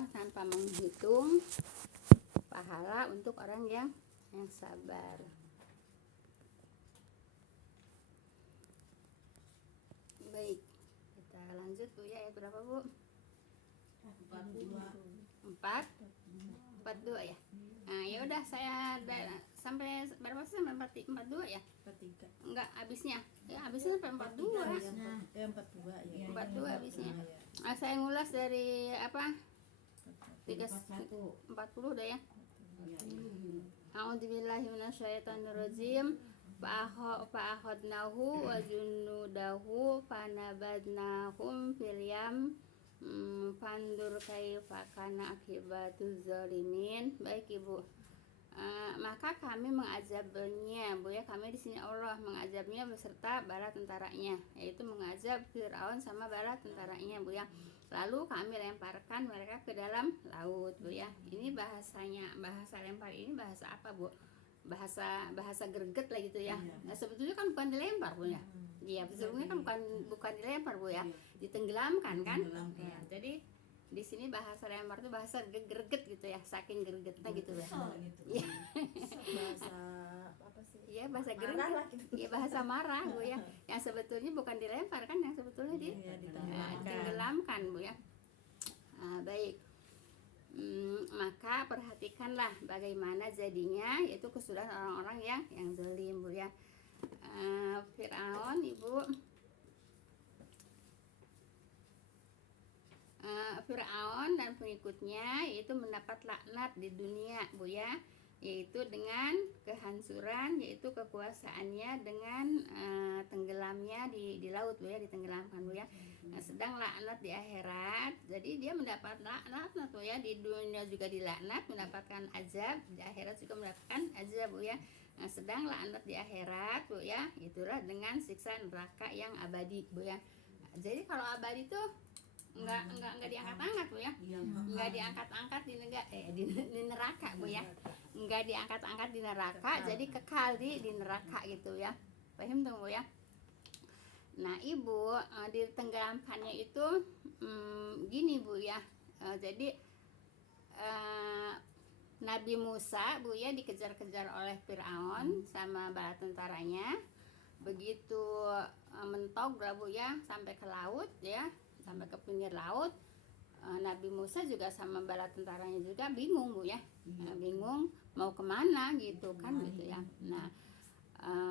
Allah tanpa menghitung pahala untuk orang yang sabar. Baik, kita lanjut Bu ya, ayat berapa Bu? 42 ya. Nah, ya udah saya sampai berapa sih? Sampai 42 ya? 43. Enggak, habisnya. Ya, habisnya sampai 42. 42 ya. 42 habisnya. Nah, saya ngulas dari apa? 40 udah ya. A'udzubillahi minasyaitonirrajim. Fa'akhadnahu wa junudahu fanabadnahum fil yam. Fandur kaifa kana akibatuz zalimin. Baik Ibu. Maka kami mengazabnya, Bu ya. Kami di sini Allah mengazabnya beserta bala tentaranya, yaitu mengazab Firaun sama bala tentaranya, Bu ya. Lalu kami lemparkan mereka ke dalam laut, Bu ya. Ini bahasanya, bahasa lempar ini bahasa apa, Bu? Bahasa greget lah gitu ya. Nah, sebetulnya kan bukan dilempar, Bu ya. Iya, sebetulnya kan bukan dilempar, Bu ya. Ditenggelamkan kan? Ya, jadi di sini bahasa lempar itu bahasa greget gitu ya, saking gregetnya gitu ya. Iya. Bahasa apa sih? Iya, bahasa greget. Iya, bahasa marah, Bu ya. Yang sebetulnya bukan dilempar kan, yang sebetulnya ditenggelamkan, Bu ya. Baik. Maka perhatikanlah bagaimana jadinya, yaitu kesudahan orang-orang yang zalim, Bu ya. Firaun, Ibu, Firaun dan pengikutnya itu mendapat laknat di dunia, Bu ya, yaitu dengan kehancuran, yaitu kekuasaannya dengan tenggelamnya di laut, Bu ya, ditenggelamkan, Bu ya. Nah, sedang laknat di akhirat, jadi dia mendapat laknat, Bu ya, di dunia juga dilaknat, mendapatkan azab, di akhirat juga mendapatkan azab, Bu ya. Nah, sedang laknat di akhirat, Bu ya, itulah dengan siksa neraka yang abadi, Bu ya. Jadi kalau abadi tuh enggak diangkat-angkat, Bu ya. Enggak diangkat-angkat di neraka, Bu ya. Enggak diangkat-angkat di neraka, jadi kekal di neraka gitu ya. Paham dong, Bu ya? Nah, Ibu, ditenggelamkannya itu gini, Bu ya. Jadi Nabi Musa, Bu ya, dikejar-kejar oleh Firaun sama bala tentaranya. Begitu mentok, Bu ya, sampai ke laut ya, sampai ke pinggir laut. Nabi Musa juga sama bala tentaranya juga bingung, Bu ya. Bingung mau kemana gitu kan gitu ya. Nah,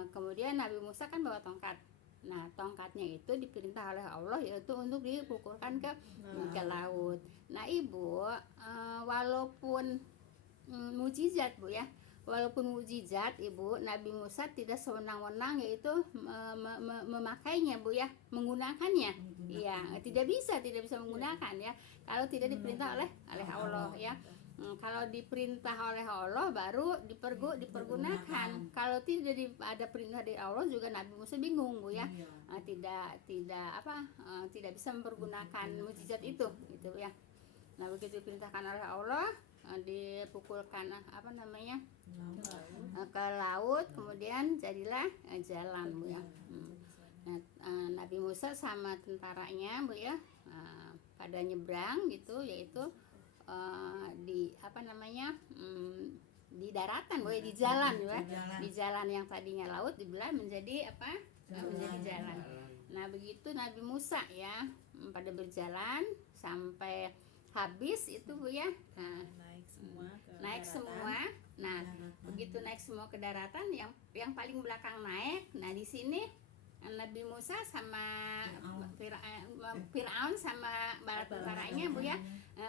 kemudian Nabi Musa kan bawa tongkat. Nah, tongkatnya itu diperintah oleh Allah yaitu untuk dipukulkan ke laut. Nah, Ibu, walaupun mujizat, Bu ya, walaupun mujizat, Ibu, Nabi Musa tidak sewenang-wenang yaitu memakainya, Bu ya, menggunakannya. Iya, tidak bisa menggunakan ya kalau tidak diperintah oleh Allah ya. Kalau diperintah oleh Allah baru dipergunakan. Kalau tidak ada perintah dari Allah juga Nabi Musa bingung, Bu ya. Tidak bisa mempergunakan mujizat itu gitu ya. Nah, begitu diperintahkan oleh Allah, dipukulkan ke laut, kemudian jadilah jalan, Bu ya. Nah, Nabi Musa sama tentaranya, Bu ya, pada nyebrang gitu, yaitu di di daratan, Bu ya, di jalan, ya. Di jalan yang tadinya laut dibelah menjadi menjadi jalan. Nah, begitu Nabi Musa ya pada berjalan sampai habis itu, Bu ya. Nah, naik semua. Nah, begitu naik semua ke daratan, yang paling belakang naik. Nah, di sini Nabi Musa sama Firaun sama bala tentaranya, Bu ya,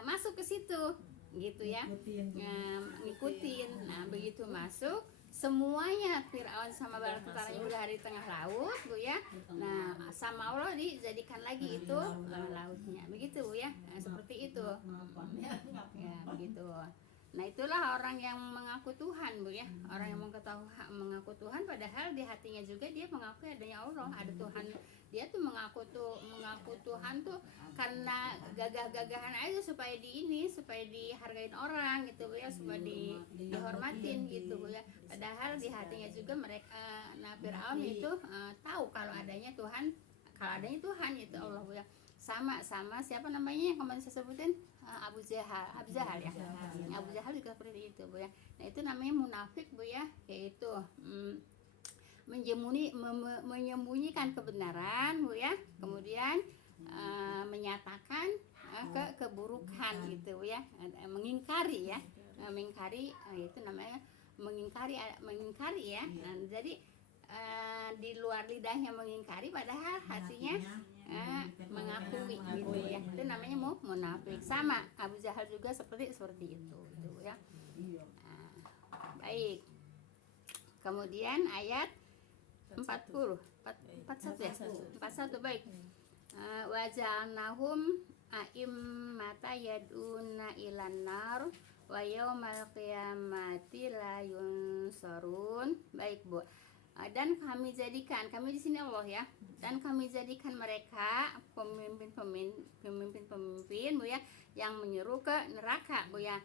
masuk ke situ gitu ya, ngikutin. Nah, begitu masuk semuanya, Firaun sama bala tentaranya udah di tengah laut, Bu ya. Nah, sama Allah dijadikan lagi itu lautnya, begitu, Bu ya. Nah, seperti itu ya, begitu. Nah, itulah orang yang mengaku Tuhan, Bu ya. Orang yang mengaku Tuhan padahal di hatinya juga dia mengakui adanya Allah, ada Tuhan. Dia tuh mengaku Tuhan tuh karena gagah-gagahan aja supaya dihargain orang gitu, Bu ya, supaya dihormatin gitu, Bu ya. Padahal di hatinya juga mereka Firaun itu tahu kalau adanya Tuhan itu Allah, Bu ya. sama siapa namanya yang kemarin saya sebutin, Abu Jahal ya. Abu Jahal juga seperti itu, Bu ya. Nah, itu namanya munafik, Bu ya, yaitu menyembunyikan kebenaran, Bu ya. Kemudian menyatakan keburukan gitu, Bu ya. Mengingkari ya. Mengingkari, itu namanya mengingkari ya. Nah, jadi di luar lidahnya mengingkari, padahal hatinya mengakui gitu ya. Itu namanya munafik. Sama Abu Jahal juga seperti itu gitu ya. Baik. Kemudian ayat 41 ya. 41 baik. Wa ja'alnahum a'immata yad'una ilan nar wa yaumal qiyamati la yunsarun. Baik, Bu. Dan kami di sini Allah ya, dan kami jadikan mereka pemimpin, Bu ya, yang menyeru ke neraka, Bu ya.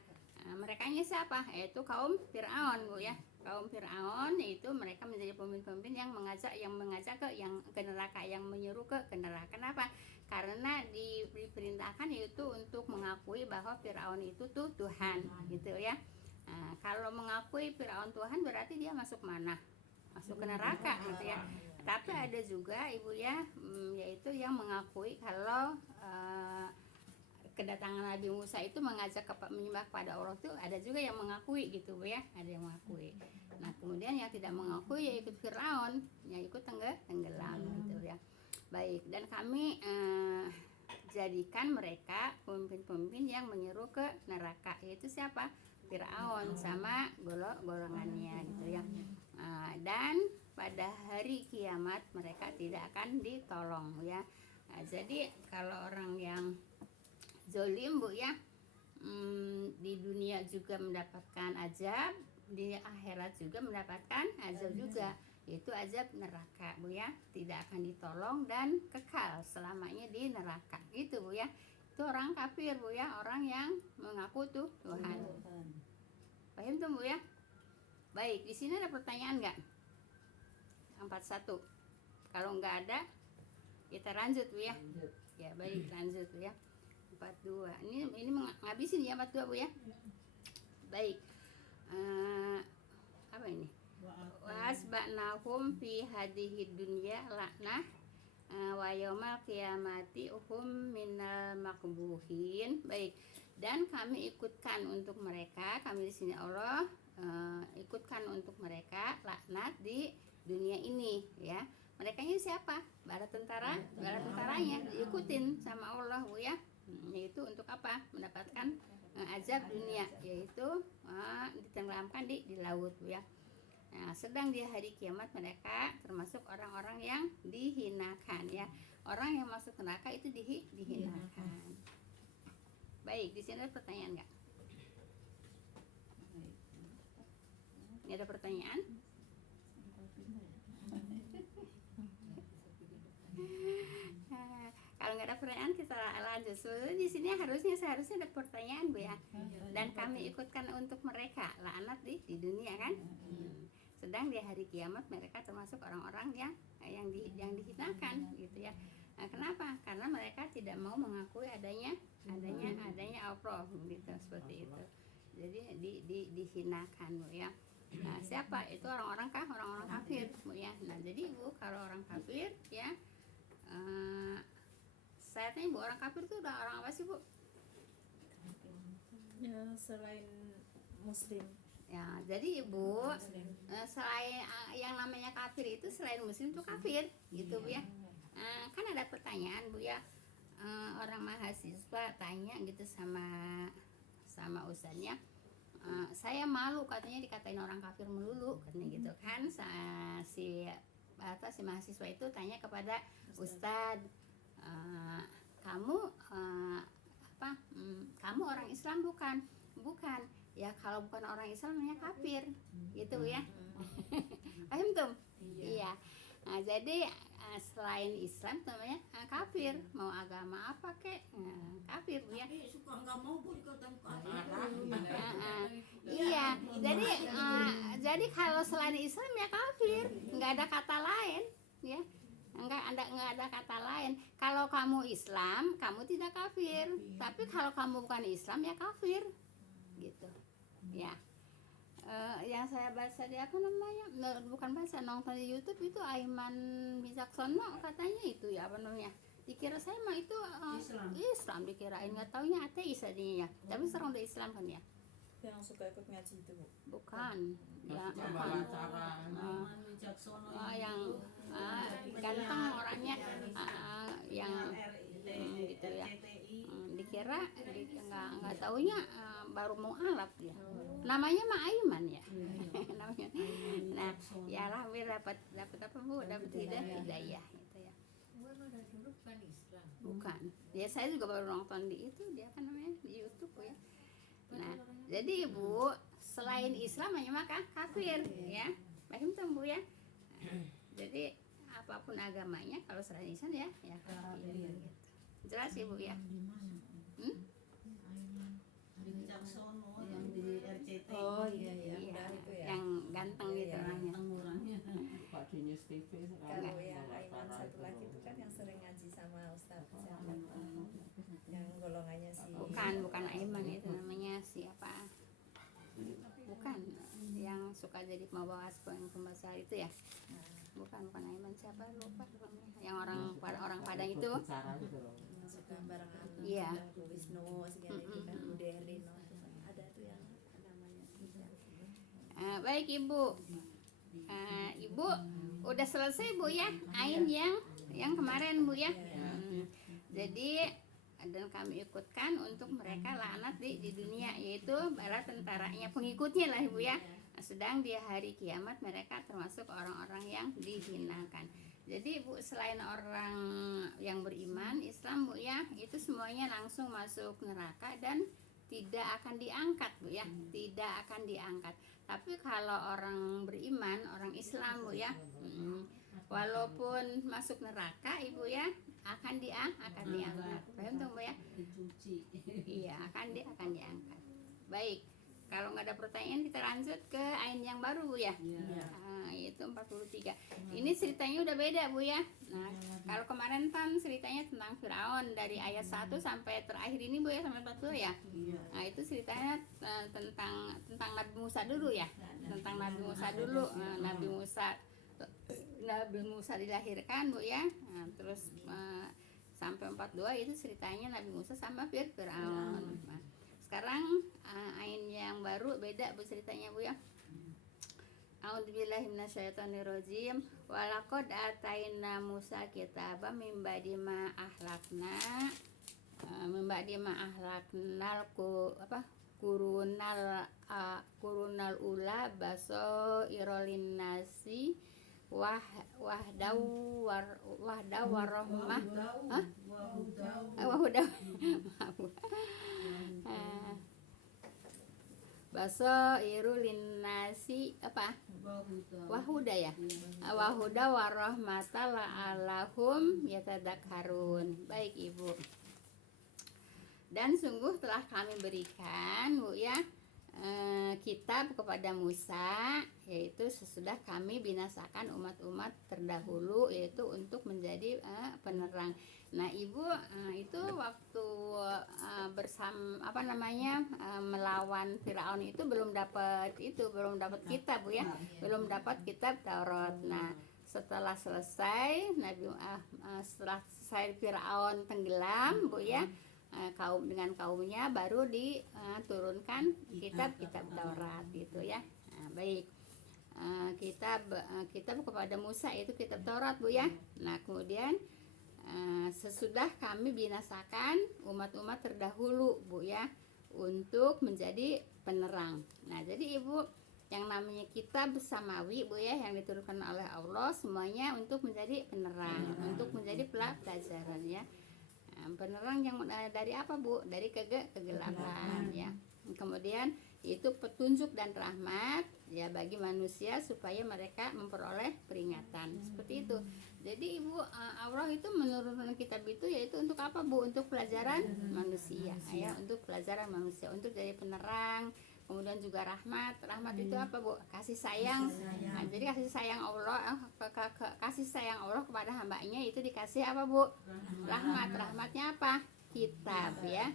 Merekanya siapa? Yaitu kaum Fir'aun, Bu ya. Kaum Fir'aun itu mereka menjadi pemimpin yang mengajak ke neraka, yang menyeru ke neraka. Kenapa? Karena diperintahkan yaitu untuk mengakui bahwa Fir'aun itu tuh Tuhan, gitu ya. Kalau mengakui Fir'aun Tuhan berarti dia masuk mana? Masuk ke neraka gitu ya. Tapi ada juga, Ibu ya, yaitu yang mengakui kalau kedatangan Nabi Musa itu mengajak menyembah kepada Allah, itu ada juga yang mengakui gitu, Bu ya. Ada yang mengakui. Nah, kemudian yang tidak mengakui ya ikut Firaun, ya ikut tenggelam gitu ya. Baik, dan kami jadikan mereka pemimpin-pemimpin yang menyeru ke neraka, yaitu siapa? Firaun sama golongannya gitu ya. Dan pada hari kiamat mereka tidak akan ditolong ya. Jadi kalau orang yang zolim, Bu ya, di dunia juga mendapatkan azab, di akhirat juga mendapatkan azab juga, yaitu azab neraka, Bu ya. Tidak akan ditolong dan kekal selamanya di neraka gitu, Bu ya. Itu orang kafir, Bu ya, orang yang mengaku tuh Tuhan. Paham tuh, Bu ya? Baik, di sini ada pertanyaan nggak? 41. Kalau nggak ada, kita lanjut, Bu ya. Ya, baik, lanjut, Bu ya. 42. Ini ngabisin ya 42, Bu ya. Baik. Apa ini? Wasba'nahum fi hadhihi dunya la'nah wa yaumal qiyamati hum minal maqbuhin. Baik. Dan kami ikutkan untuk mereka, kami di sini Allah ikutkan untuk mereka laknat di dunia ini ya. Mereka ini siapa? Bala tentaranya diikutin sama Allah, Bu ya. Yaitu untuk apa? Mendapatkan azab dunia, yaitu ditenggelamkan di laut, Bu ya. Nah, sedang di hari kiamat mereka termasuk orang-orang yang dihinakan ya. Orang yang masuk neraka itu dihinakan. Baik, di sini ada pertanyaan nggak? Ini ada pertanyaan? Kalau nggak ada pertanyaan kita lanjut. Sebenarnya di sini seharusnya ada pertanyaan, Bu ya. Dan kami ikutkan untuk mereka laknat di dunia kan. Sedang di hari kiamat mereka termasuk orang-orang yang dihinakan gitu ya. Nah, kenapa? Karena mereka tidak mau mengakui adanya Allah gitu, seperti itu. Jadi dihinakan, Bu ya. Nah, siapa? Itu orang-orang kafir, Bu ya. Nah, jadi Bu, kalau orang kafir ya, saya tanya, Bu, orang kafir itu udah orang apa sih, Bu? Ya, selain muslim. Ya, jadi Ibu, selain yang namanya kafir itu, selain muslim itu kafir gitu, Bu ya. Kan ada pertanyaan, Bu ya, orang mahasiswa tanya gitu sama ustaznya, saya malu katanya dikatain orang kafir melulu katanya gitu kan. Si mahasiswa itu tanya kepada ustaz, kamu kamu orang Islam bukan? Ya, kalau bukan orang Islam namanya kafir gitu ya. Paham tuh? Iya. Nah, jadi selain Islam namanya kafir, mau agama apa kek, kafir, Bu ya. Suka nggak mau dikatain kafir. Iya, jadi kalau selain Islam ya kafir, nggak ada kata lain ya, enggak ada kata lain. Kalau kamu Islam, kamu tidak kafir. Tapi kalau kamu bukan Islam ya kafir. Gitu. Ya. Yang saya baca di apa namanya? Bukan baca, nonton di YouTube itu Aiman Wicaksono katanya itu ya apa namanya? Dikira saya mah itu Islam dikirain, nggak taunya ateis tadinya ya. Tapi sekarang udah Islam kan ya? Yang suka ikut ngaji itu Bu. Bukan. Ya, bukan. Yang ganteng orangnya, yang gitu ya. Dikira nggak taunya baru mau alaf dia. Namanya mah Aiman ya. Namanya. Nah, ya alhamdulillah dapat apa Bu? Dapat hidayah gitu ya. Bukan. Ya saya juga baru nonton di itu dia kan namanya di YouTube ya. Nah, jadi Ibu selain Islam hanya maka kafir ya. Paham tuh Bu ya. Jadi apapun agamanya kalau selain Islam ya kafir gitu. Jelas Ibu ya. Yang di RCTI. Oh iya Iya, itu ya. yang ganteng gitu Iya, namanya. Pak di News TV sekarang. Kalau yang Aiman satu lagi itu kan yang sering ngaji sama Ustadz siapa? Yang golongannya si Bukan Aiman itu namanya siapa? Bukan yang suka jadi pembawa pembaca itu ya. Bukan Aiman, siapa lupa namanya. Yang orang Padang itu. suka barengan Iya. Bu Wisnu segala itu kan Bu Derin ada tuh yang namanya Baik Ibu. Ibu udah selesai Bu ya ain yang kemarin Bu ya. Jadi dan kami ikutkan untuk mereka laknat di dunia, yaitu bala tentaranya pengikutnya lah Ibu ya. Sedang di hari kiamat mereka termasuk orang-orang yang dihinakan. Jadi Bu selain orang yang beriman Islam Bu ya, itu semuanya langsung masuk neraka dan tidak akan diangkat Bu ya, tidak akan diangkat. Tapi kalau orang beriman, orang Islam Bu ya, walaupun masuk neraka Ibu ya, akan diangkat. Paham tuh Bu ya? Iya, akan diangkat. Baik. Kalau nggak ada pertanyaan kita lanjut ke ain yang baru Bu ya. Yaitu 43. Ini ceritanya udah beda Bu ya. Nah, kalau kemarin kan ceritanya tentang Firaun dari ayat 1 sampai terakhir ini Bu ya, sampai 42 ya. Nah, itu ceritanya tentang Nabi Musa dulu ya. Tentang Nabi Musa dulu. Nabi Musa dilahirkan Bu ya. Nah, terus sampai 42 itu ceritanya Nabi Musa sama Firaun. Nah, sekarang ain yang baru beda Bu ceritanya Bu ya. A'udzubillahi minasyaitonirrajim. Walaqad ataina Musa kitaban min ba'di ma ahlakna kurunal ula baso irolin nasi wahdaw warahmah wahudaw baso irulin nasi apa wahuda ya wahuda warahmatal alahum yatadakharun. Baik Ibu, dan sungguh telah kami berikan Bu ya kitab kepada Musa, yaitu sesudah kami binasakan umat-umat terdahulu, yaitu untuk menjadi penerang. Nah Ibu itu waktu bersama melawan Firaun itu belum dapat kitab Bu ya, belum dapat kitab Taurat. Nah setelah selesai setelah selesai Firaun tenggelam Bu ya, dengan kaumnya baru diturunkan kitab Taurat gitu ya. Nah, baik, kitab kepada Musa itu kitab Taurat Bu ya. Nah kemudian sesudah kami binasakan umat-umat terdahulu Bu ya, untuk menjadi penerang. Nah jadi Ibu, yang namanya kitab samawi Bu ya, yang diturunkan oleh Allah semuanya untuk menjadi penerang, untuk menjadi pelajaran ya. Penerang yang dari apa Bu? Dari kegelapan ya. Kemudian itu petunjuk dan rahmat ya bagi manusia supaya mereka memperoleh peringatan. Seperti itu. Jadi Ibu, Allah itu menurunkan kitab itu yaitu untuk apa Bu? Untuk pelajaran manusia ya, untuk pelajaran manusia, untuk jadi penerang kemudian juga rahmat. Rahmat itu apa, Bu? Kasih sayang. Nah, jadi kasih sayang Allah, kasih sayang Allah kepada hambanya itu dikasih apa, Bu? Rahmat. Rahmatnya apa? Kitab ya.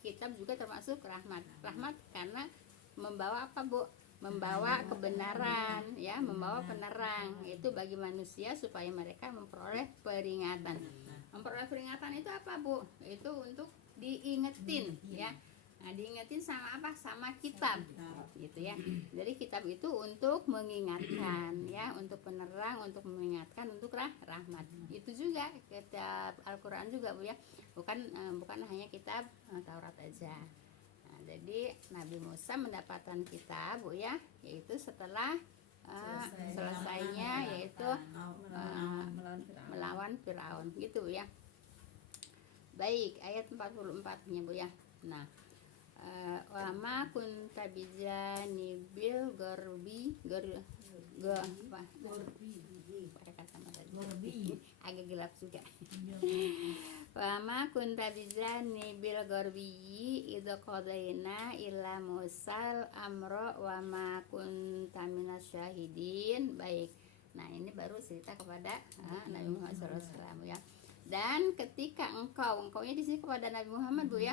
Kitab juga termasuk rahmat. Rahmat karena membawa apa, Bu? Membawa kebenaran ya, membawa penerang itu bagi manusia supaya mereka memperoleh peringatan. Memperoleh peringatan itu apa, Bu? Itu untuk diingetin ya. Nah, diingetin sama apa? Sama kitab gitu ya. Jadi kitab itu untuk mengingatkan ya, untuk penerang, untuk mengingatkan, untuk rahmat. Itu juga kitab Al-Qur'an juga, Bu ya. Bukan hanya kitab Taurat aja. Nah, jadi Nabi Musa mendapatkan kitab, Bu ya, yaitu setelah selesainya yaitu melawan Firaun gitu ya. Baik, ayat 44-nya, Bu ya. Nah, wa ma kunta bijanibil agak gelap juga. Wa ma kunta bijanibil gharbi idza qadaina illa musal amra wa ma kunta minasyahidin. Baik. Nah, ini baru cerita kepada Nabi Muhammad SAW ya. Dan ketika engkaunya di sini kepada Nabi Muhammad, Bu ya.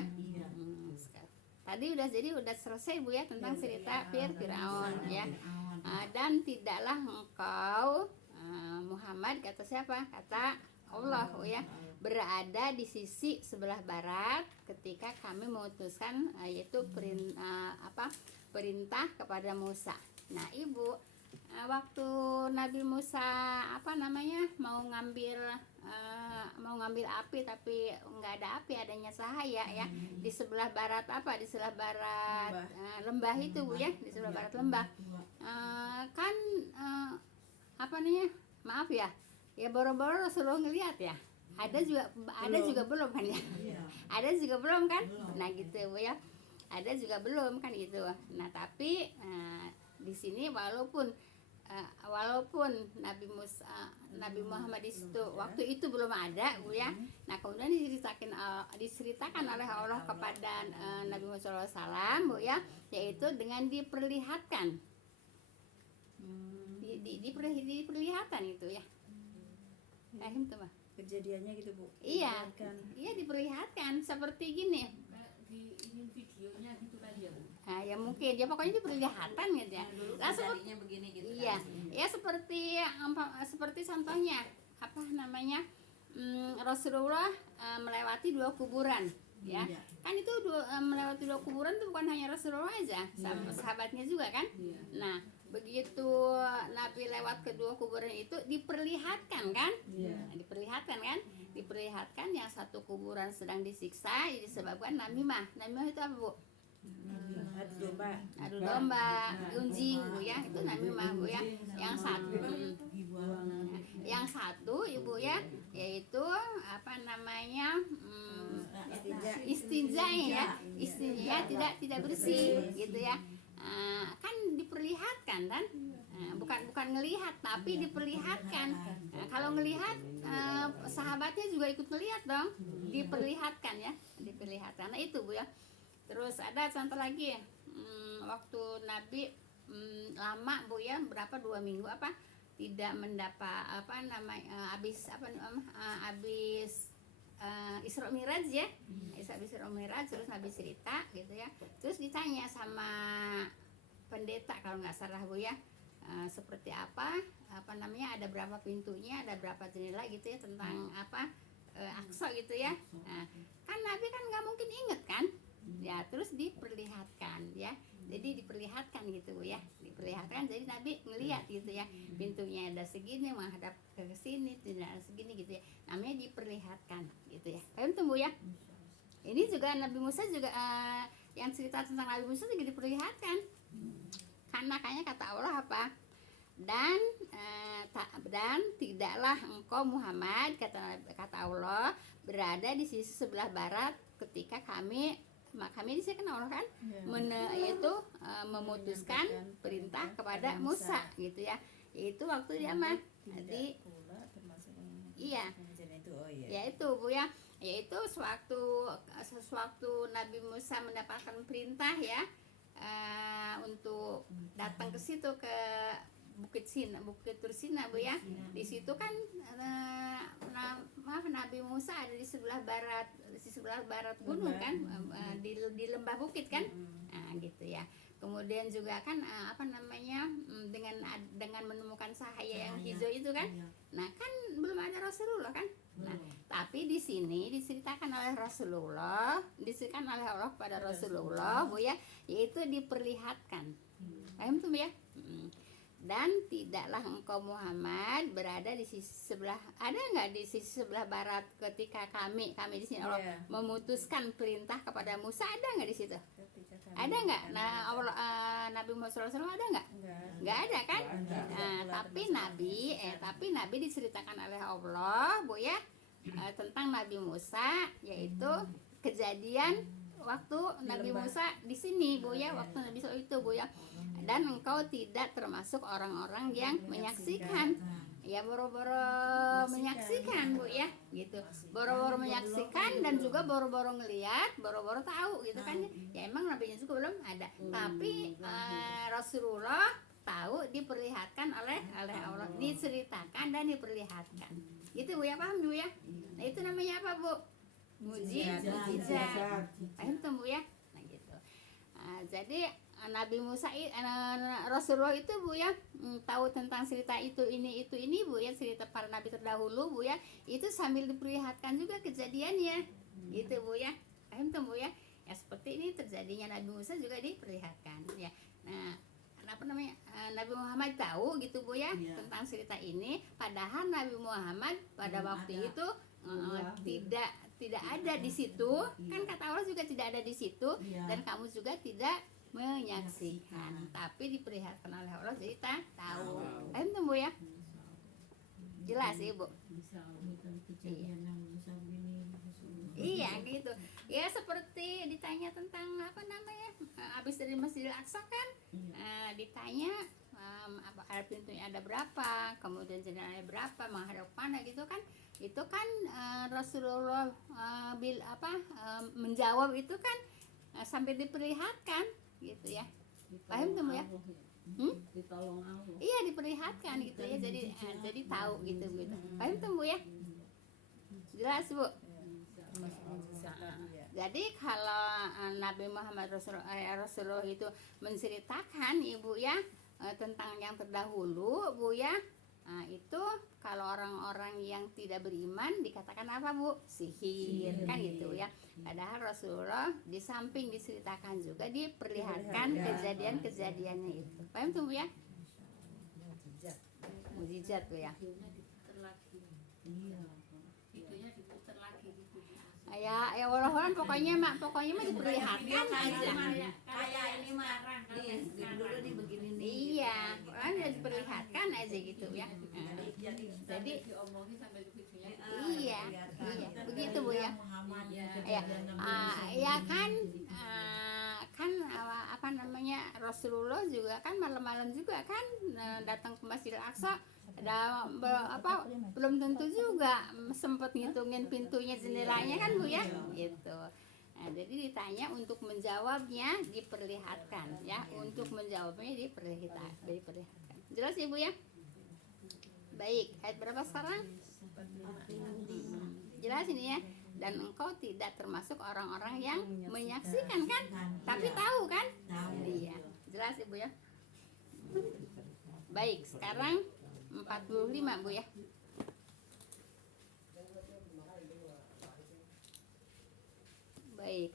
Tadi udah selesai, Bu ya, tentang cerita Firaun ya. Dan tidaklah engkau Muhammad, kata siapa? Kata Allah, Bu ya, berada di sisi sebelah barat ketika kami memutuskan yaitu perintah kepada Musa. Nah, Ibu, waktu Nabi Musa mau ngambil api tapi nggak ada api, adanya cahaya ya di sebelah barat di sebelah barat lembah itu, Bu ya, di sebelah barat lembah maaf ya boro-boro Rasulullah ngelihat ya, ada juga belum kan ya, ada juga belum kan, nah gitu, Bu ya, ada juga belum kan gitu. Nah tapi di sini walaupun Nabi Muhammad di situ waktu itu belum ada, Bu ya. Nah, kemudian diceritakan oleh Allah kepada Nabi Muhammad SAW, Bu ya, yaitu dengan diperlihatkan. Diperlihatkan itu ya. Itu mah. Kejadiannya gitu, Bu. Iya. Iya, diperlihatkan seperti gini. Di ini videonya gitu kali ya, Bu. Nah, ya mungkin ya pokoknya diperlihatkan gitu ya. Nah, Jadinya begini gitu. iya, ya seperti contohnya Rasulullah melewati 2 kuburan ya. Kan itu melewati 2 kuburan itu bukan hanya Rasulullah aja, sama sahabatnya juga kan. Nah, begitu Nabi lewat kedua kuburan itu diperlihatkan kan? Diperlihatkan yang satu kuburan sedang disiksa disebabkan namimah. Namimah itu apa, Bu? Adu domba, gunjing, Bu ya, itu namimah, Bu ya. Yang satu Ibu ya, yaitu istinja tidak bersih gitu ya. Kan diperlihatkan kan, bukan ngelihat tapi diperlihatkan. Kalau ngelihat sahabatnya juga ikut melihat dong, diperlihatkan ya, diperlihatkan. Nah itu, Bu ya. Terus ada contoh lagi waktu Nabi lama, Bu ya, berapa 2 minggu tidak mendapat habis Isra Miraj ya, Isra Miraj, terus Nabi cerita gitu ya, terus ditanya sama pendeta kalau nggak salah, Bu ya, seperti ada berapa pintunya, ada berapa jendela gitu ya, tentang Aqsa gitu ya. Nah, kan Nabi kan nggak mungkin inget kan ya, terus diperlihatkan ya, jadi diperlihatkan gitu, Bu ya, diperlihatkan, jadi Nabi ngelihat gitu ya, pintunya ada segini menghadap ke sini, tidak ada segini gitu ya, namanya diperlihatkan gitu ya. Paham tuh, Bu ya. Ini juga Nabi Musa juga yang cerita tentang Nabi Musa juga diperlihatkan kan, makanya kata Allah dan tidaklah engkau Muhammad, kata Allah, berada di sisi sebelah barat ketika kami di sini kan Allah kan yaitu memutuskan perintah kepada Musa gitu ya, itu waktu dia jadi yaitu, Bu ya, yaitu sewaktu Nabi Musa mendapatkan perintah ya, untuk datang ke situ ke Bukit Tursina Bu ya. Di situ kan Nabi Musa ada di sebelah barat gunung kan, di lembah bukit kan. Nah, gitu ya. Kemudian juga kan dengan menemukan cahaya yang hijau itu kan. Nah, kan belum ada Rasulullah kan. Nah, tapi di sini diceritakan oleh Allah pada Rasulullah Bu ya, yaitu diperlihatkan. Paham tuh Bu ya? Dan tidaklah engkau Muhammad berada di sisi sebelah, ada nggak di sisi sebelah barat ketika kami di sini Allah memutuskan perintah kepada Musa, ada nggak di situ? Ada nggak? Nah, Nabi Muhammad SAW ada nggak? Nggak ada kan? Tapi Nabi diceritakan oleh Allah Bu ya, tentang Nabi Musa, yaitu kejadian waktu Nabi Musa di sini Bu ya, waktu Nabi Musa itu Bu ya. Dan engkau tidak termasuk orang-orang yang menyaksikan. Ya, boro-boro menyaksikan Bu ya, gitu. Boro-boro menyaksikan dan juga boro-boro ngelihat, boro-boro tahu gitu kan. Ya emang nabinya juga belum ada. Tapi Rasulullah tahu, diperlihatkan oleh Allah, diceritakan dan diperlihatkan. Gitu Bu ya, paham Bu ya? Nah, itu namanya apa Bu? Mujizat. Paham tuh Bu ya? Nah, gitu. Jadi Nabi Musa, Rasulullah itu Bu ya, tahu tentang cerita ini Bu ya, cerita para nabi terdahulu Bu ya, itu sambil diperlihatkan juga kejadiannya. Gitu Bu ya. Paham tuh Bu ya? Ya seperti ini terjadinya Nabi Musa juga diperlihatkan ya. Nah, Nabi Muhammad tahu gitu Bu ya, tentang cerita ini, padahal Nabi Muhammad pada waktu itu tidak ada di situ. Kan kata Allah juga tidak ada di situ, dan kamu juga tidak menyaksikan, tapi diperlihatkan oleh Allah, jadi tahu. Paham tuh Bu ya? Jelas Ibu? Iya gitu. Ya seperti ditanya tentang habis dari Masjidil Aqsa kan, ditanya pintunya ada berapa, kemudian jendelanya berapa, menghadap mana gitu kan. Itu kan Rasulullah menjawab itu kan sampai diperlihatkan gitu ya. Paham tuh ya? Ditolong Allah. Iya, diperlihatkan gitu ya. Jadi tahu gitu. Paham tuh Bu ya? Jelas Bu? Jadi kalau Nabi Muhammad Rasulullah itu menceritakan Ibu ya, tentang yang terdahulu Bu ya, itu kalau orang-orang yang tidak beriman dikatakan apa Bu? Sihir kan gitu ya. Padahal Rasulullah di samping diceritakan juga diperlihatkan kejadian-kejadiannya itu. Paham tuh Bu ya? Mujizat Bu ya. Videonya diputar lagi. Videonya diputar lagi gitu. Ya walau pokoknya mah diperlihatkan aja. Kayak ini marah kan. Dulu nih begini nih. Iya, orang udah diperlihatkan aja gitu ya. Jadi diomongin sampai videonya. iya, begitu Bu ya. Ya kan Rasulullah juga kan malam-malam juga kan datang ke Masjidil Aqsa. Belum tentu juga sempat ngitungin pintunya, jendelanya kan Bu ya, gitu. Nah, jadi ditanya untuk menjawabnya diperlihatkan ya, untuk menjawabnya diperlihatkan. Jelas Ibu ya? Baik, ayat berapa sekarang? Jelas ini ya. Dan engkau tidak termasuk orang-orang yang menyaksikan kan, tapi tahu kan? Iya, jelas Ibu ya. Baik, sekarang 45 Bu ya. Baik.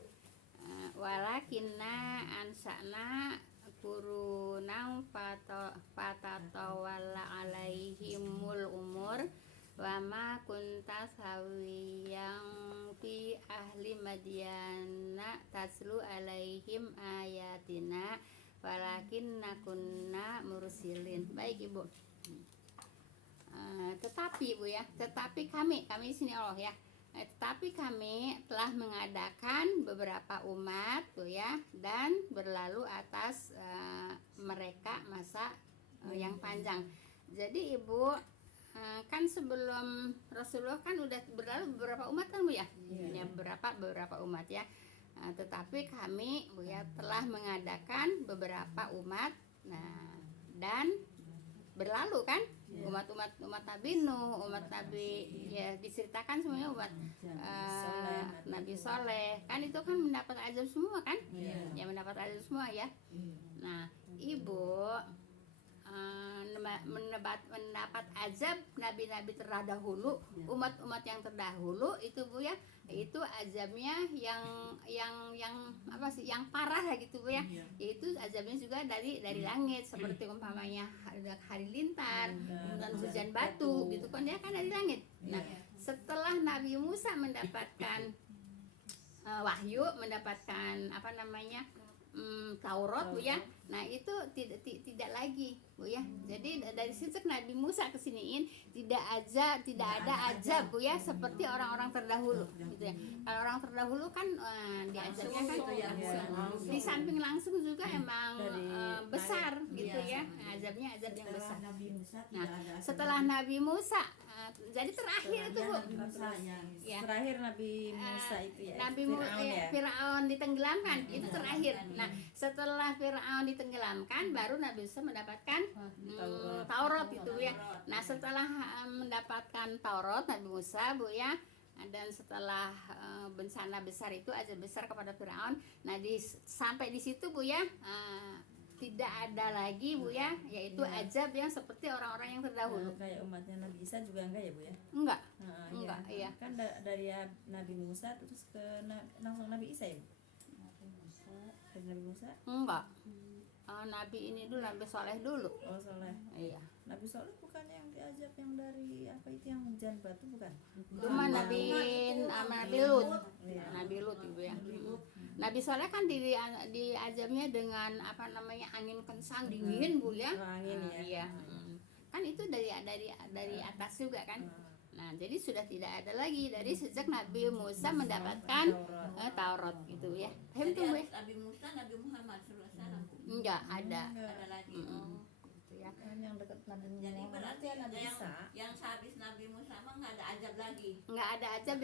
Walakinna ansana kurunau patatawalla alaihimul umur wa ma kunta sawiyang fi ahli madyana taslu alaihim ayatina walakinna kunna mursilin. Baik Ibu. Tetapi Bu ya, tetapi kami di sini Allah ya. Tetapi kami telah mengadakan beberapa umat Bu ya, dan berlalu atas mereka masa yang panjang. Jadi Ibu, kan sebelum Rasulullah kan udah berlalu beberapa umat kan Bu ya? Ya beberapa umat ya. Tetapi kami Bu ya telah mengadakan beberapa umat, nah dan berlalu kan umat Nabi Nuh, umat Nabi ya diceritakan semuanya umat Nabi Soleh kan itu kan mendapat azab semua kan, ya mendapat azab semua ya. Nah Ibu mendapat azab nabi-nabi terdahulu, umat-umat yang terdahulu itu Bu ya, itu azabnya yang apa sih, yang parah lah gitu Bu ya. Yaitu azabnya juga dari langit, seperti umpamanya halilintar, kemudian hujan batu gitu kan, dia kan dari langit. Nah setelah Nabi Musa mendapatkan wahyu, mendapatkan apa namanya Taurat Bu ya. Nah itu tidak lagi Bu ya. Jadi dari sejak Nabi Musa kesiniin tidak ada azab Bu ya seperti orang-orang terdahulu gitu ya. Kalau orang terdahulu kan diazabnya kan di samping langsung juga emang besar gitu ya. Azabnya azab yang besar. Nah setelah Nabi Musa jadi terakhir itu Bu. Ya. Terakhir Nabi Musa itu ya. Firaun ditenggelamkan itu terakhir. Nah setelah Firaun ditenggelamkan baru Nabi Musa mendapatkan Taurat itu ya. Nah setelah mendapatkan Taurat Nabi Musa Bu ya, dan setelah bencana besar itu azab besar kepada Firaun, nah sampai di situ Bu ya tidak ada lagi Bu ya, yaitu azab yang seperti orang-orang yang terdahulu. Kayak umatnya Nabi Isa juga enggak ya Bu ya? Enggak. Enggak, iya. Kan dari Nabi Musa terus ke langsung Nabi Isa ya? Dari Nabi Musa? Enggak. Nabi ini dulu, Nabi Soleh dulu. Oh Soleh. Iya. Nabi Soleh bukan yang diajab yang dari apa itu yang hujan batu bukan? Cuma Nabi Lut. Iya. Nabi Lut Ibu ya. Nabi Soleh kan diajabnya dengan apa namanya angin kencang dingin Bu ya. Angin ya. Iya. Kan itu dari atas juga kan. Nah, jadi sudah tidak ada lagi dari sejak Nabi Musa mendapatkan Taurat gitu ya. Paham tuh Bu ya? Nabi Musa, Nabi Muhammad SAW. Enggak ada. Ada lagi. Gitu ya. Kan yang dekat Nabi Jadi Muhammad berarti ya Nabi yang Isa. sehabis Nabi Musa mah nggak ada azab lagi. Enggak ada azab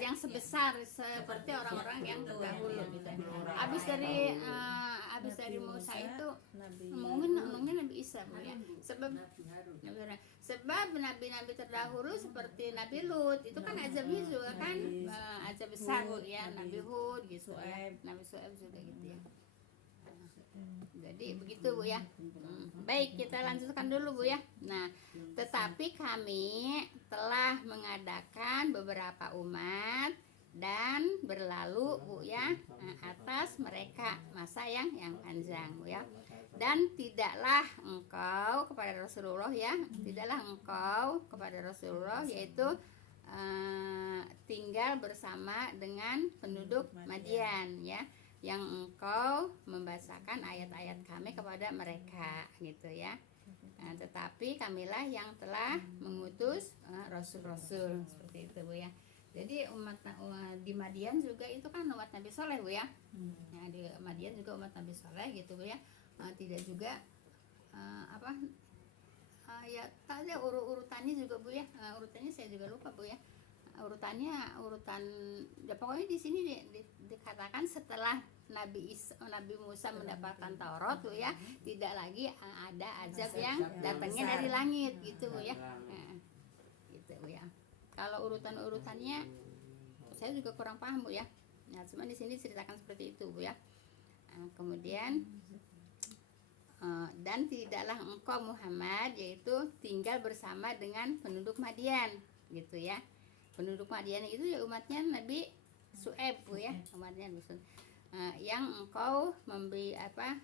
yang sebesar seperti orang-orang yang terdahulu gitu. Habis dari Musa itu ngomongnya Nabi Isa Bu ya. Sebab nabi-nabi terdahulu seperti Nabi Lut itu kan azabnya juga kan azab besar Bu ya, Nabi Hud gitu ya. Nabi Su'aib juga gitu ya. Jadi begitu Bu ya. Baik, kita lanjutkan dulu Bu ya. Nah, tetapi kami telah mengadakan beberapa umat dan berlalu Bu ya atas mereka masa yang panjang Bu ya. Dan tidaklah engkau kepada Rasulullah ya, tidaklah engkau kepada Rasulullah yaitu tinggal bersama dengan penduduk Madian ya, yang engkau membacakan ayat-ayat kami kepada mereka gitu ya. Nah, tetapi kamilah yang telah mengutus rasul-rasul seperti itu Bu ya. Jadi umat di Madian juga itu kan umat Nabi Soleh Bu ya. Nah, di Madian juga umat Nabi Soleh gitu Bu ya. Tidak juga ya tak ada urutannya juga Bu ya. Urutannya saya juga lupa Bu ya. Urutan ya pokoknya di sini dikatakan setelah Nabi Musa mendapatkan Taurat Bu ya, tidak lagi ada azab yang datangnya dari langit gitu Bu ya. Gitu Bu ya. Kalau urutannya saya juga kurang paham Bu ya. Nah, cuma di sini ceritakan seperti itu Bu ya. Kemudian dan tidaklah engkau Muhammad yaitu tinggal bersama dengan penduduk Madian gitu ya. Penduduk Madian itu ya umatnya Nabi Su'aib Bu ya, umatnya Nabi Su'aib. Yang engkau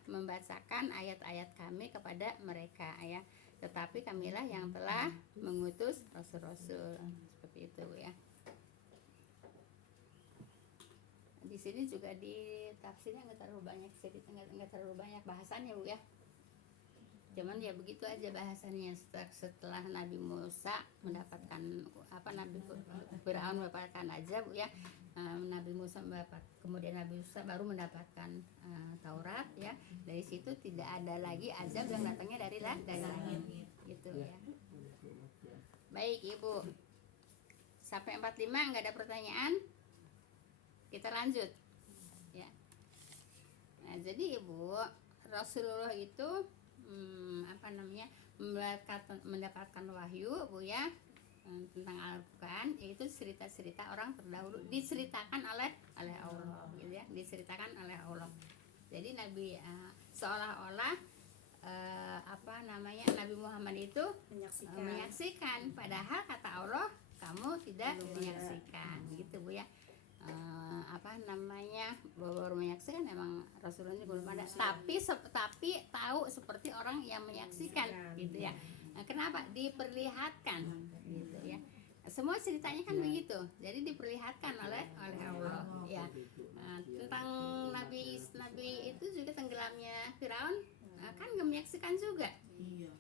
membacakan ayat-ayat kami kepada mereka ya. Tetapi kamilah yang telah mengutus rasul-rasul seperti itu Bu ya. Di sini juga di tafsirnya nggak terlalu banyak cerita, nggak terlalu banyak bahasannya Bu ya. Cuman ya begitu aja bahasannya setelah Nabi Musa mendapatkan Nabi Firaun mendapatkan azab ya, Nabi Musa kemudian Nabi Musa baru mendapatkan Taurat ya. Dari situ tidak ada lagi azab yang datangnya dari langit gitu ya. Baik Ibu, sampai 45 nggak ada pertanyaan, kita lanjut jadi Ibu, Rasulullah itu mendapatkan wahyu Bu ya, tentang Al-Quran, yaitu cerita-cerita orang terdahulu diceritakan oleh Allah gitu ya, diceritakan oleh Allah. Jadi Nabi seolah-olah Nabi Muhammad itu menyaksikan, padahal kata Allah kamu tidak menyaksikan gitu Bu ya. Baru menyaksikan, emang Rasulullah ini belum ada, tapi tahu seperti orang yang menyaksikan gitu ya. Kenapa? Diperlihatkan gitu ya. Semua ceritanya kan begitu, jadi diperlihatkan oleh Allah ya. Tentang Nabi itu juga tenggelamnya Firaun, kan nggak menyaksikan juga.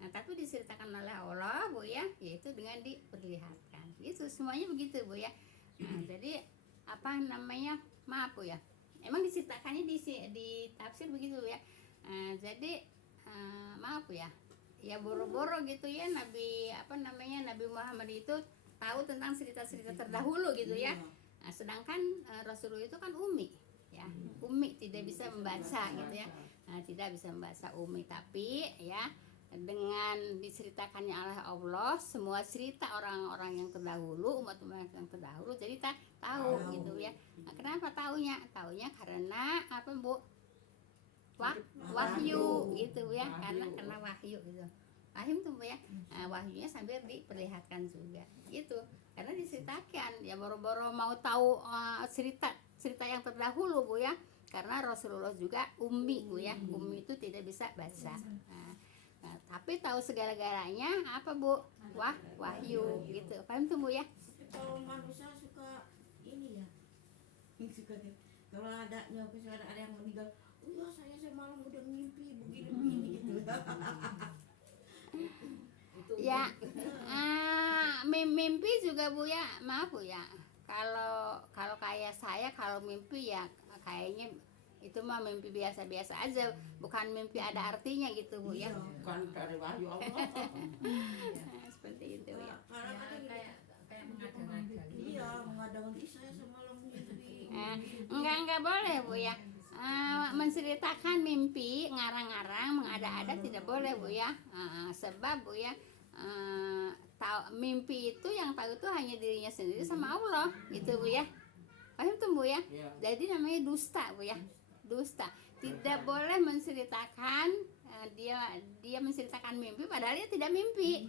Tapi diceritakan oleh Allah Bu ya, yaitu dengan diperlihatkan. Itu semuanya begitu Bu ya. Jadi maaf Bu ya, emang diceritakannya di tafsir begitu ya. Jadi maaf Bu ya, ya boro-boro gitu ya Nabi Muhammad itu tahu tentang cerita-cerita terdahulu gitu ya. Sedangkan Rasulullah itu kan ummi ya, ummi tidak bisa membaca gitu ya. Tidak bisa membaca ummi, tapi ya dengan diceritakannya oleh Allah semua cerita orang-orang yang terdahulu, umat-umat yang terdahulu, jadi tahu gitu ya. Kenapa taunya karena apa Bu? Wahyu gitu ya, karena wahyu gitu. Wahyu tuh Bu ya. Wahyunya sambil diperlihatkan juga gitu, karena diceritakan ya, boro-boro mau tahu cerita yang terdahulu Bu ya, karena Rasulullah juga ummi Bu ya, ummi itu tidak bisa baca. Tapi tahu segala-galanya apa Bu? Wahyu gitu. Paham tuh Bu ya? Kalau manusia suka ini ya, kalau ada yang meninggal, ya saya semalam udah mimpi begini gitu. Ya, mimpi juga Bu ya, maaf Bu ya. Kalau kayak saya, kalau mimpi ya kayaknya itu mah mimpi biasa-biasa aja, bukan mimpi ada artinya gitu Bu ya. Bukan dari wahyu Allah. Seperti itu ya. Karena kayak mengada-ngada. Iya, mengada-ngada saya semalam mimpi. Enggak boleh Bu ya. Menceritakan mimpi, ngarang-ngarang, mengada-ada tidak boleh Bu ya. Sebab Bu ya, mimpi itu yang tahu itu hanya dirinya sendiri sama Allah gitu Bu ya. Paham tuh Bu ya? Jadi namanya dusta Bu ya. Dusta. Tidak boleh menceritakan dia menceritakan mimpi padahal dia tidak mimpi.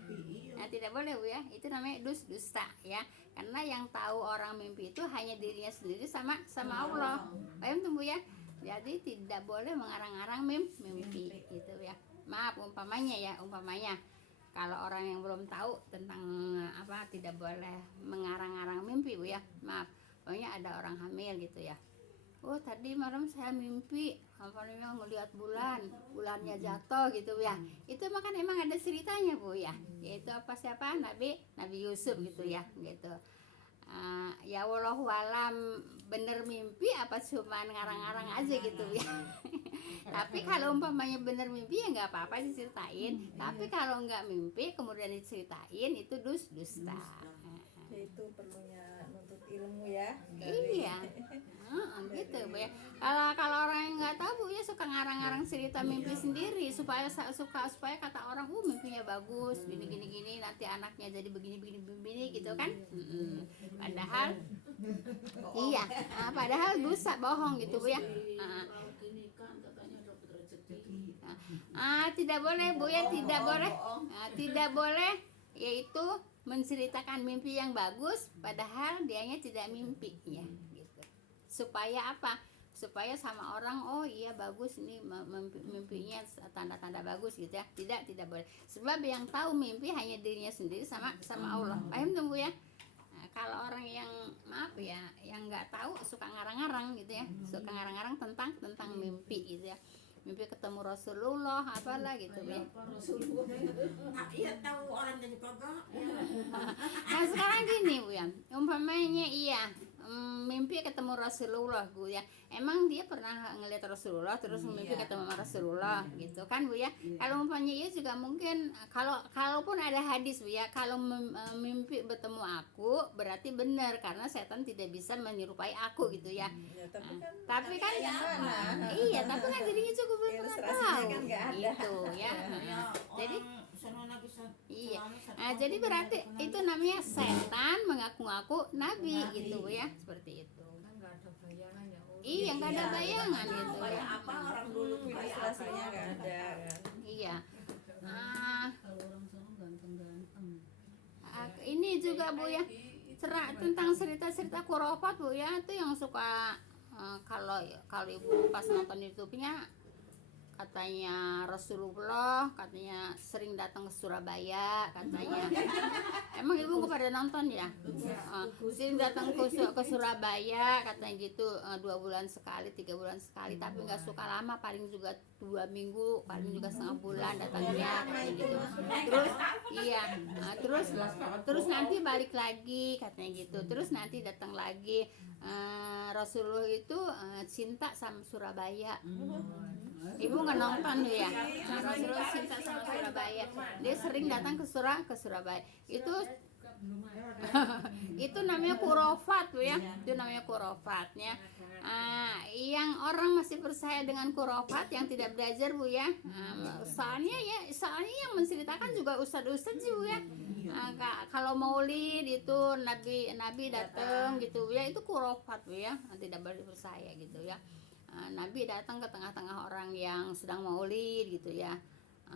Tidak boleh Bu ya. Itu namanya dusta ya. Karena yang tahu orang mimpi itu hanya dirinya sendiri sama Allah. Paham tuh Bu ya? Jadi tidak boleh mengarang-arang mimpi gitu ya. Maaf, umpamanya kalau orang yang belum tahu tentang tidak boleh mengarang-arang mimpi Bu ya. Maaf. Pokoknya ada orang hamil gitu ya. Oh tadi malam saya mimpi ngelihat bulannya jatuh gitu ya. Itu makan emang ada ceritanya Bu ya. Yaitu siapa Nabi Yusuf gitu ya gitu. Ya wallahu alam bener mimpi apa cuma ngarang-ngarang aja gitu ya. Tapi kalau umpamanya bener mimpi ya nggak apa-apa diceritain. Tapi kalau nggak mimpi kemudian diceritain itu dusta. Itu perlunya nuntut ilmu ya. Iya. Gitu Bu ya. Kalau orang yang nggak tahu Bu ya suka ngarang-ngarang cerita mimpi sendiri supaya kata orang mimpinya bagus gini nanti anaknya jadi begini gitu kan. Padahal iya, padahal dosa bohong gitu Bu ya. Ini kan katanya dapat rezeki. Tidak boleh Bu ya, tidak boleh yaitu menceritakan mimpi yang bagus padahal dianya tidak mimpi ya gitu. Supaya apa? Supaya sama orang oh iya bagus ini mimpinya tanda-tanda bagus gitu ya. Tidak boleh. Sebab yang tahu mimpi hanya dirinya sendiri sama Allah. Paham tuh Bu ya? Kalau orang yang maaf ya, yang nggak tahu suka ngarang-ngarang gitu ya. Suka ngarang-ngarang tentang mimpi gitu ya. Mimpi ketemu Rasulullah apalah gitu ya. Iya tahu orang dari kagak. Nah sekarang gini Bu ya, umpamanya iya mimpi ketemu Rasulullah Bu ya. Emang dia pernah ngelihat Rasulullah terus mimpi ketemu Rasulullah gitu kan Bu ya. Kalau umpamanya iya juga mungkin kalaupun ada hadis Bu ya, kalau mimpi bertemu aku berarti benar karena setan tidak bisa menyerupai aku gitu ya. Ya, tapi kan Tapi kan yang mana? iya tapi kan jadinya juga belum pernah Ilustrasinya tahu kan nggak ada. gitu ya. Ya, Jadi orang sana Nabi iya. selama satu Nah, jadi tahun berarti belum pernah itu namanya setan mengaku-ngaku nabi gitu ya, seperti itu. Kan nggak ada bayangan ya. Oh, Iya, nggak ada bayangan gitu kayak ya. apa orang dulu tuh kayak apa Ilustrasinya nggak ada kan. Iya. Ah, Kalau orang sana ganteng-ganteng. ini juga Bu ya, tentang cerita-cerita khurafat Bu ya, itu yang suka kalau Ibu pas nonton YouTube-nya katanya Rasulullah katanya sering datang ke Surabaya katanya. Emang Ibu kepada nonton ya? Sering datang ke Surabaya katanya gitu, 2 bulan sekali 3 bulan sekali, tapi nggak suka lama, paling juga 2 minggu, paling juga setengah bulan datangnya katanya gitu. Terus iya, terus nanti balik lagi katanya gitu, terus nanti datang lagi. Rasulullah itu cinta sama Surabaya. Ibu nggak nonton tuh ya? Rasulullah cinta sama Surabaya. Dia sering datang ke Surabaya. Itu namanya khurafat Bu ya. Itu namanya khurafatnya. Yang orang masih percaya dengan khurafat, yang tidak belajar Bu ya. Soalnya yang menceritakan juga ustadz sih Bu ya. Kalau maulid itu nabi datang gitu ya, itu khurafat Bu ya. Tidak boleh percaya gitu ya. Nabi datang ke tengah-tengah orang yang sedang maulid gitu ya.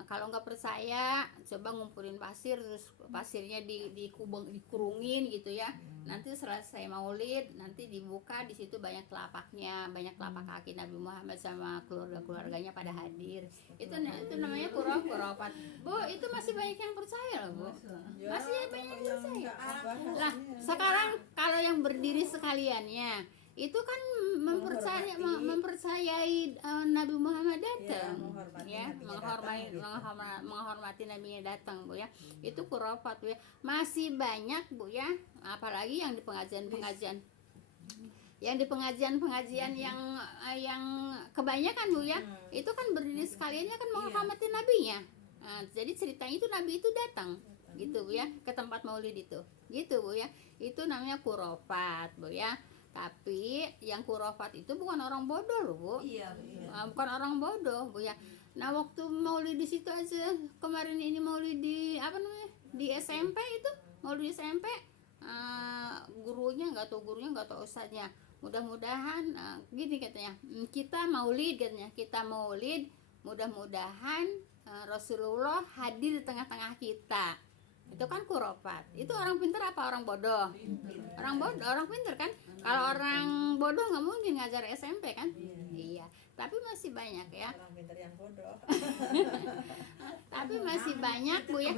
Kalau nggak percaya, coba ngumpulin pasir, terus pasirnya dikurungin gitu ya. Nanti selesai maulid, nanti dibuka, di situ banyak telapaknya, banyak telapak kaki Nabi Muhammad sama keluarganya pada hadir. Itu namanya khurafat. Bu, itu masih banyak yang percaya loh Bu. Masih banyak yang percaya. Lah, sekarang kalau yang berdiri sekaliannya itu kan mempercayai Nabi Muhammad datang, ya, menghormati nabinya datang Bu ya. Itu khurafat Bu ya. Masih banyak Bu ya, apalagi yang di pengajian-pengajian yang kebanyakan Bu ya, itu kan berdiri sekaliannya kan menghormati nabinya. Jadi ceritanya itu nabi itu datang gitu Bu ya, ke tempat maulid itu gitu Bu ya. Itu namanya khurafat Bu ya. Tapi yang khurafat itu bukan orang bodoh loh Bu. Iya. Bukan orang bodoh Bu ya. Nah, waktu maulid di situ aja kemarin ini, maulid di apa namanya, di SMP itu maulid di SMP, gurunya nggak tahu ustadznya, mudah-mudahan gini katanya, kita maulid katanya, mudah-mudahan Rasulullah hadir di tengah-tengah kita. Itu kan khurafat. Itu orang pintar apa orang bodoh? Orang pintar kan. Kalau orang bodoh nggak mungkin ngajar SMP kan. Iya. Tapi masih banyak ya. Orang pintar yang bodoh. Tapi masih banyak Bu ya.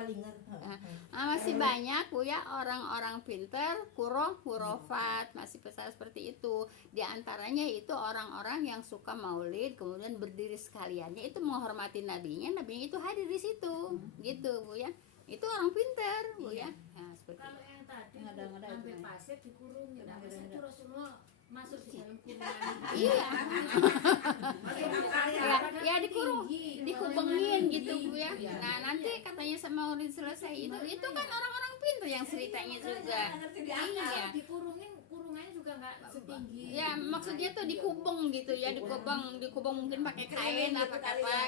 Masih banyak Bu ya orang-orang pintar khurafat, masih percaya seperti itu. Di antaranya itu orang-orang yang suka maulid, kemudian berdiri sekaliannya itu menghormati nabinya itu hadir di situ. Gitu Bu ya. Itu orang pintar Bu ya. Nah, seperti Kalau yang tadi Ngada-ngada sampai itu. pasir dikurungin, nah masa itu Rasulullah masuk di dalam kurungan. iya. Ya dikubengin gitu Bu ya. Nah, nanti katanya sama maulid selesai itu kan orang-orang pintar yang ceritanya juga. Iya. Dikurungin, kurungannya juga nggak setinggi. Ya, maksudnya tuh dikubeng gitu ya, dikubeng mungkin pakai kain apa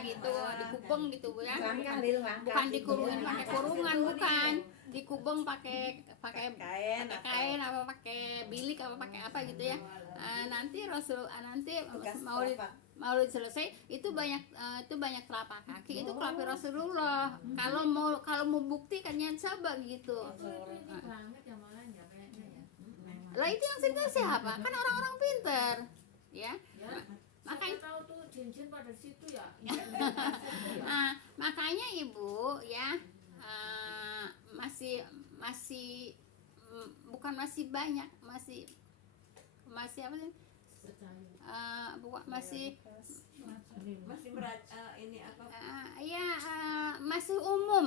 gitu, dikubeng gitu Bu ya. Bukan dikurungin pakai kurungan, bukan. Dikubeng pakai kain apa pakai bilik apa pakai apa gitu ya. Nanti maulid selesai itu banyak telapak kaki, itu kelapi Rasulullah. Kalau mau bukti kan coba gitu. Itu banget ya malah ya kayaknya ya. Lah itu yang cerita siapa? Kan orang-orang pintar, ya. Ya, Makanya siapa tahu tuh cincin pada situ ya. makanya Ibu ya, bukan masih banyak, masih apa sih? Bukan masih Ini apa? masih umum,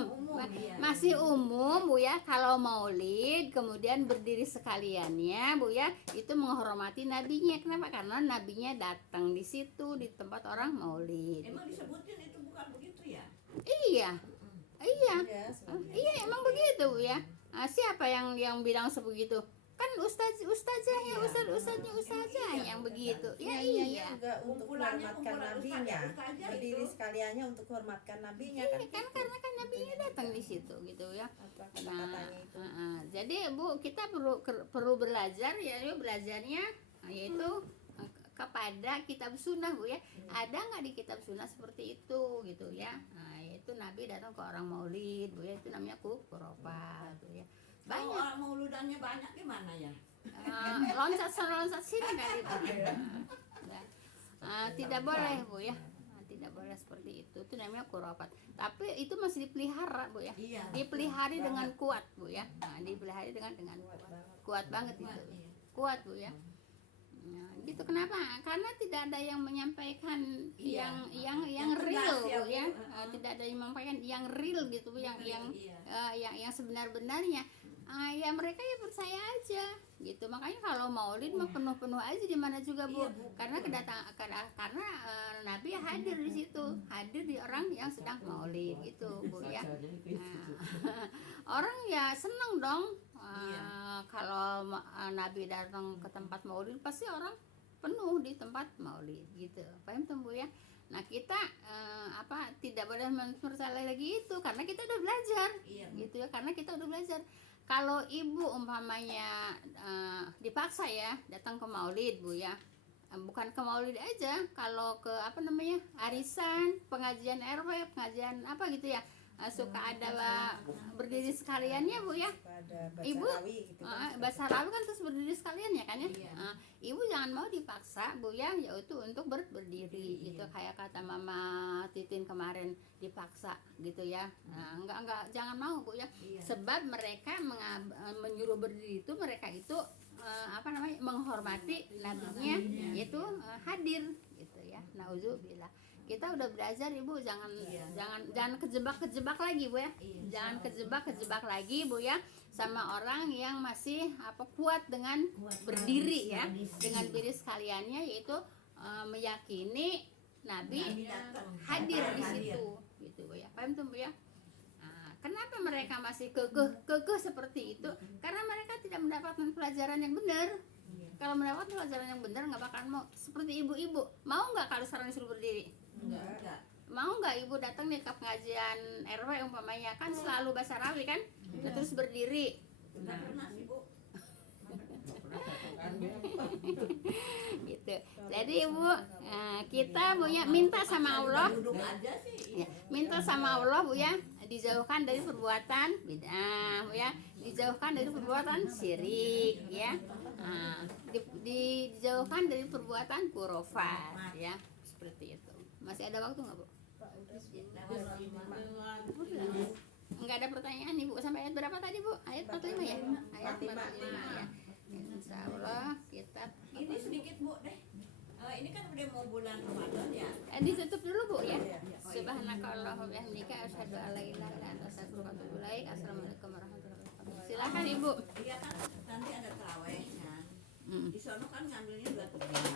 Iya. masih umum Bu ya. Kalau maulid kemudian berdiri sekaliannya Bu ya, itu menghormati nabinya. Kenapa? Karena nabinya datang di situ, di tempat orang maulid. Emang disebutin itu bukan begitu ya? Iya, iya emang begitu Bu ya. Siapa yang bilang sebegitu? Kan kan ustazahnya ustazah yang begitu ya. Iya juga untuk Kumpulannya menghormatkan kumpulan nabinya, ustazah berdiri itu. sekaliannya untuk menghormatkan nabinya iya kan. kan karena kan nabinya datang di situ gitu ya. Apa Nah, kata-katanya itu. jadi Bu, kita perlu belajar ya, yuk belajarnya yaitu kepada kitab sunnah Bu ya. Ada nggak di kitab sunnah seperti itu gitu ya. Nah, yaitu Nabi datang ke orang maulid Bu ya, itu namanya kurofat Bu ya. Kalau Banyak mauludannya banyak gimana ya? loncat sana loncat sini kali Bu. Tidak boleh Bu ya. Tidak boleh seperti itu namanya kurofat. Tapi itu masih dipelihara Bu ya. Iya. Dipelihara dengan kuat Bu ya. Dipelihara dengan kuat banget itu. Iya. Kuat Bu ya. Nah, gitu kenapa? Karena tidak ada yang menyampaikan Iya. yang Yang real tegas ya, Bu ya. Bu. Tidak ada yang menyampaikan yang real gitu Bu, yang Iya. yang sebenar-benarnya. Ya mereka ya percaya aja gitu. Makanya kalau maulid mah penuh-penuh aja di mana juga Bu. Iya, Bu. Karena karena Nabi hadir di situ, hadir di orang yang sedang maulid gitu Bu ya. Nah, orang ya seneng dong kalau Nabi datang ke tempat maulid, pasti orang penuh di tempat maulid gitu. Paham tuh Bu ya? Nah kita tidak boleh mempercayai lagi itu karena kita udah belajar Iya. gitu ya, karena kita udah belajar. Kalau ibu umpamanya dipaksa ya datang ke maulid Bu ya, bukan ke maulid aja, kalau ke arisan, pengajian RW, pengajian apa gitu ya, suka ada berdiri sekaliannya Bu ya. Ada baca Ibu, rawi gitu kan. bahasa Rawi kan terus berdiri sekalian ya kan ya. Iya. Ibu jangan mau dipaksa Bu ya, yaitu untuk berdiri gitu, kayak kata Mama Titin kemarin dipaksa gitu ya. Nah, enggak jangan mau Bu ya. Iya. Sebab mereka menyuruh berdiri itu, mereka itu menghormati nabinya, yaitu hadir gitu ya. Nauzubillah. Kita udah belajar Ibu, jangan kejebak lagi Bu ya. Iya. Jangan kejebak lagi Bu ya sama orang yang masih kuat dengan berdiri ya, dengan diri sekaliannya, yaitu meyakini Nabi Nabi datang. hadir di Hadir. situ gitu Bu ya. Paham tuh Bu ya? Nah, kenapa mereka masih kekeh seperti itu? Karena mereka tidak mendapatkan pelajaran yang benar. Kalau mendapat pelajaran yang benar nggak bakal mau seperti ibu-ibu. Mau nggak kalau sekarang disuruh berdiri? Enggak. Mau nggak ibu datang nih ke pengajian RW umpamanya, kan selalu bahasa Rawi kan, terus berdiri Enggak pernah sih Bu. gitu. Jadi ibu kita Bu ya minta sama Allah, Duduk aja sih. ya, minta sama Allah Bu ya, dijauhkan dari perbuatan bid'ah Bu ya, dijauhkan dari perbuatan syirik ya, dijauhkan dari perbuatan kurofat ya, seperti itu. Masih ada waktu nggak Bu? Nggak ada pertanyaan nih Bu, sampai ayat berapa tadi Bu? Ayat 45 ya? Ayat 45 ya. Insya Allah kita Ini sedikit Bu deh. Ini kan udah mau bulan Ramadan ya. ditutup dulu Bu ya. Subhanakallahumma wa bihamdika asyhadu an la ilaha illa anta astaghfiruka wa atubu ilaik. Assalamualaikum warahmatullahi wabarakatuh. Silakan Ibu. Iya kan nanti ada tarawehnya. Mm. Di sono kan ngambilnya 2 jam.